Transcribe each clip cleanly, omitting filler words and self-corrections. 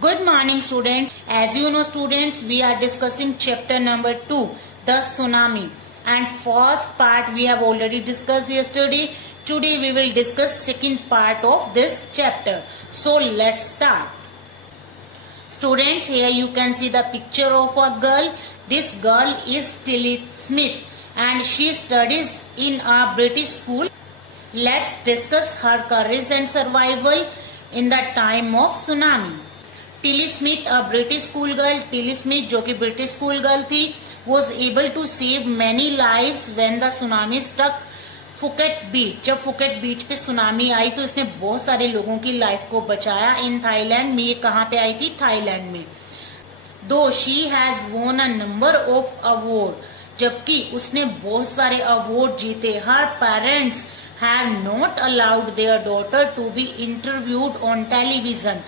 Good morning students. As you know students, we are discussing chapter number 2, the tsunami. And first part we have already discussed yesterday. Today we will discuss second part of this chapter. So let's start. Students, here you can see the picture of a girl. This girl is Tilly Smith and she studies in a British school. Let's discuss her courage and survival in the time of tsunami. Tilly Smith a British school girl, Tilly Smith जो कि British school girl थी, was able to save many lives when the tsunami struck Phuket beach. जब Phuket बीच पे tsunami आई तो इसने बहुत सारे लोगों की लाइफ को बचाया. इन थाईलैंड में, ये कहाँ पे आई थी? थाईलैंड में. दो शी हैज वोन अ नंबर ऑफ अवार्ड, जबकि उसने बहुत सारे अवार्ड जीते. हर parents have not allowed their daughter to be interviewed on television.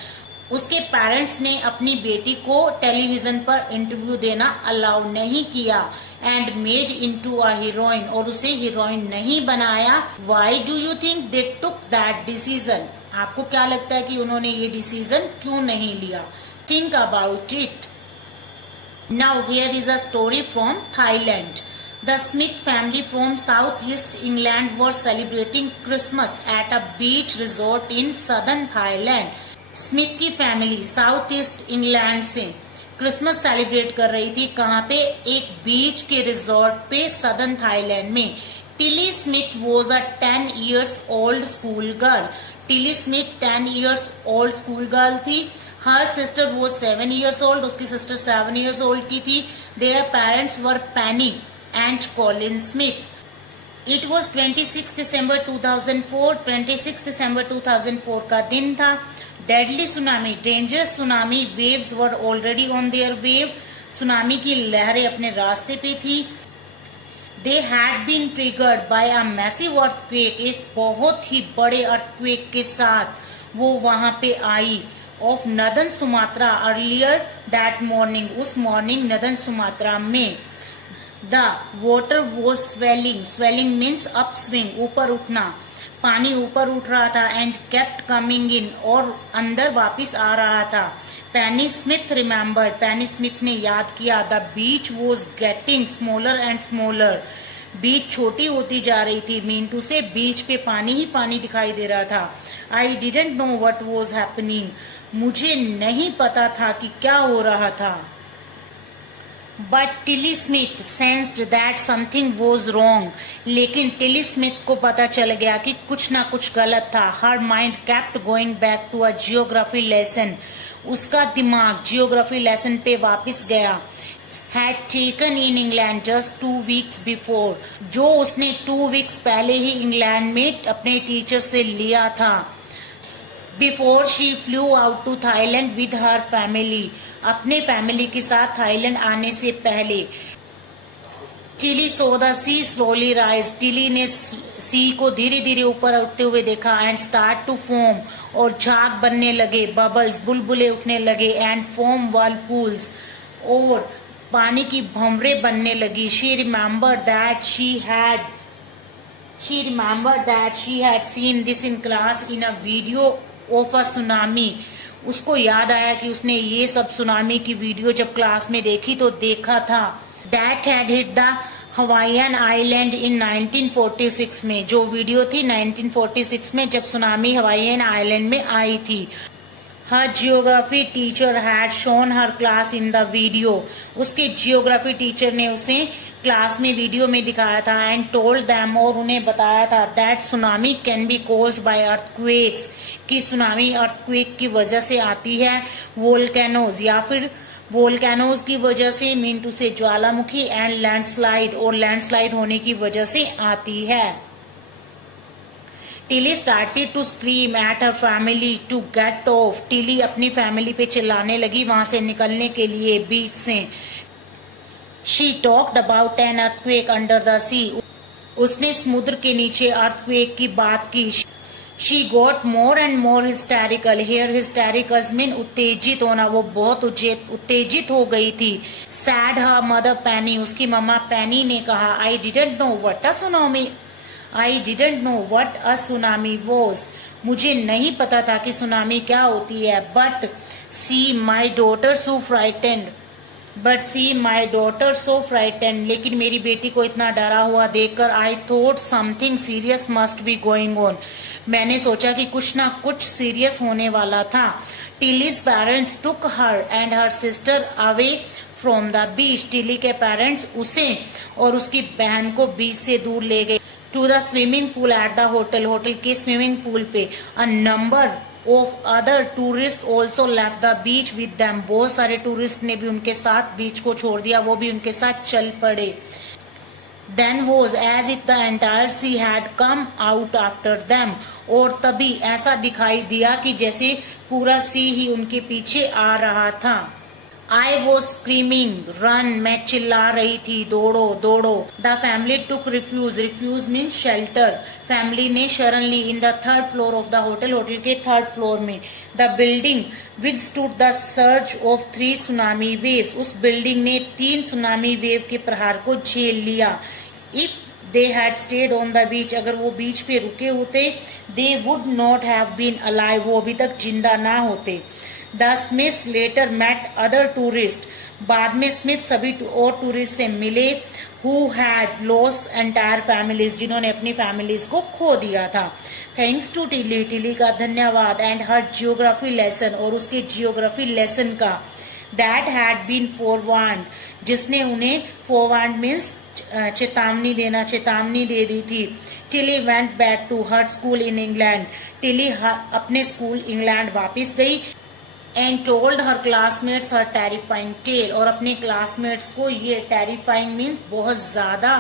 उसके पेरेंट्स ने अपनी बेटी को टेलीविजन पर इंटरव्यू देना अलाउ नहीं किया. And made into a heroine, और उसे हीरोइन नहीं बनाया. Why do you think they took that decision? आपको क्या लगता है कि उन्होंने ये डिसीजन क्यों नहीं लिया? Think about it. Now here is a story from Thailand. The Smith family from southeast England were celebrating Christmas at a beach resort in southern Thailand. Smith की फैमिली साउथ ईस्ट इंग्लैंड से Christmas celebrate कर रही थी. कहाँ पे? एक बीच के resort पे सदर्न थाईलैंड में. Tilly Smith was a 10 years old school girl. Tilly Smith 10 years old school girl थी. Her sister was 7 years old, उसकी सिस्टर 7 years old की थी. Their parents were Penny and Colin Smith. It was 26 December 2004. 26 December 2004 का दिन था. Deadly tsunami, dangerous tsunami waves were already on their wave. Tsunami की लहरें अपने रास्ते पे थी. They had been triggered by a massive earthquake, एक बहुत ही बड़े अर्थक्वेक के साथ वो वहां पे आई. Off northern Sumatra earlier that morning, उस मॉर्निंग नदन सुमात्रा में. The water was swelling, swelling means upswing, ऊपर उठना. पानी ऊपर उठ रहा था. एंड केप्ट कमिंग इन, और अंदर वापिस आ रहा था. Penny Smith remembered, Penny Smith ने याद किया. The beach was getting smaller and smaller, beach छोटी होती जा रही थी. मीनटू से बीच पे पानी ही पानी दिखाई दे रहा था. आई didn't know what was happening, मुझे नहीं पता था कि क्या हो रहा था. But Tilly Smith sensed that something was wrong, लेकिन टिली स्मिथ को पता चल गया कि कुछ ना कुछ गलत था. Her mind kept going back to a geography lesson, उसका दिमाग जियोग्राफी लेसन पे वापस गया. Had taken in England just 2 weeks before, जो उसने 2 weeks पहले ही इंग्लैंड में अपने टीचर से लिया था. Before she flew out to Thailand with her family, अपने फैमिली के साथ थाईलैंड आने से पहले. Tilly saw the sea slowly rise, Tilly ने सी को धीरे धीरे ऊपर उठते हुए देखा. एंड स्टार्ट टू फोम, और झाग बनने लगे. बबल्स, बुलबुले उठने लगे. एंड फोम व्हर्लपूल्स, और पानी की भंवरें बनने लगी. She remembered that she had seen this in class in a video of a tsunami. उसको याद आया कि उसने ये सब सुनामी की वीडियो जब क्लास में देखी तो देखा था. That had hit the Hawaiian island in 1946 में, जो वीडियो थी 1946 में जब सुनामी हवाईयन आइलैंड में आई थी. Her geography teacher had shown her class in the video, उसके जियोग्राफी टीचर ने उसे क्लास में वीडियो में दिखाया था. एंड टोल्ड दैम, और उन्हें बताया था. That tsunami can be caused by earthquakes, कि सुनामी अर्थक्वेक की वजह से आती है. वोल्केनोज, या फिर वोल्केनोज की वजह से, मीनटू से ज्वालामुखी. एंड लैंडस्लाइड, और लैंडस्लाइड होने की वजह से आती है. Tilly started to scream at her family to get off, Tilly अपनी फैमिली पे चिल्लाने लगी वहां से निकलने के लिए, बीच से. She talked about an earthquake under the sea, उसने समुद्र के नीचे अर्थक्वेक की बात की. She got more and more hysterical, here hystericals mean उत्तेजित होना, वो बहुत उत्तेजित हो गई थी. सैड हर मदर पेनी, उसकी मम्मा पेनी ने कहा. I didn't know what a tsunami, I didn't know what a tsunami was, मुझे नहीं पता था कि सुनामी क्या होती है. But see my daughter so frightened, but see my daughter so frightened, लेकिन मेरी बेटी को इतना डरा हुआ देखकर I thought something serious must be going on, मैंने सोचा कि कुछ ना कुछ सीरियस होने वाला था। Tilly's parents took her and her sister away from the beach, Tilly के पेरेंट्स उसे और उसकी बहन को बीच से दूर ले गए। To the swimming pool at the hotel, hotel के स्विमिंग पूल पे। A number of other tourists also left the beach with them, बहुत सारे टूरिस्ट ने भी उनके साथ बीच को छोड़ दिया, वो भी उनके साथ चल पड़े। Then was as if the entire sea had come out after them, और तभी ऐसा दिखाई दिया कि जैसे पूरा सी ही उनके पीछे आ रहा था। I was screaming, run, मैं चिल्ला रही थी, दौड़ो दौड़ो। The family took refuge, refuge means shelter, family ने शरण ली in the third floor of the hotel, hotel के थर्ड फ्लोर में। The building withstood the surge of 3 tsunami waves, उस बिल्डिंग ने 3 सुनामी वेव के प्रहार को झेल लिया। If they had stayed on the beach, अगर वो बीच पे रुके होते, they would not have been alive, वो अभी तक जिंदा ना होते। The Smiths later met other tourists, बाद में स्मिथ सभी और टूरिस्ट से मिले, who had lost entire families, जिन्होंने अपनी फैमिलीज को खो दिया था। थैंक्स टू टिली, टिली का धन्यवाद, एंड हर जियोग्राफी लेसन, और उसके जियोग्राफी लेसन का, that had been forewarned, जिसने उन्हें forewarned means चेतावनी देना, चेतावनी दे दी थी। Tilly went back to her school in England, Tilly अपने स्कूल इंग्लैंड वापस गई। And told her classmates her terrifying tale, और अपने क्लासमेट्स को ये टेरिफाइंग मीन्स बहुत ज्यादा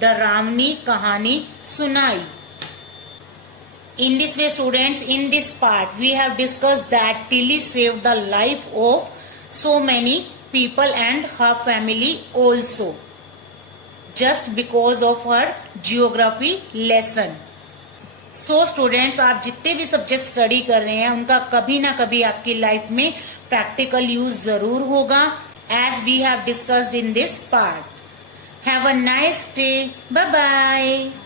डरावनी कहानी सुनाई। In this way, students, in this part we have discussed that Tilly saved the life of so many people and her family also, just because of her geography lesson. So students, आप जितने भी subject study कर रहे हैं उनका कभी ना कभी आपकी लाइफ में प्रैक्टिकल यूज जरूर होगा, as we have discussed in this part. Have a nice day, bye bye.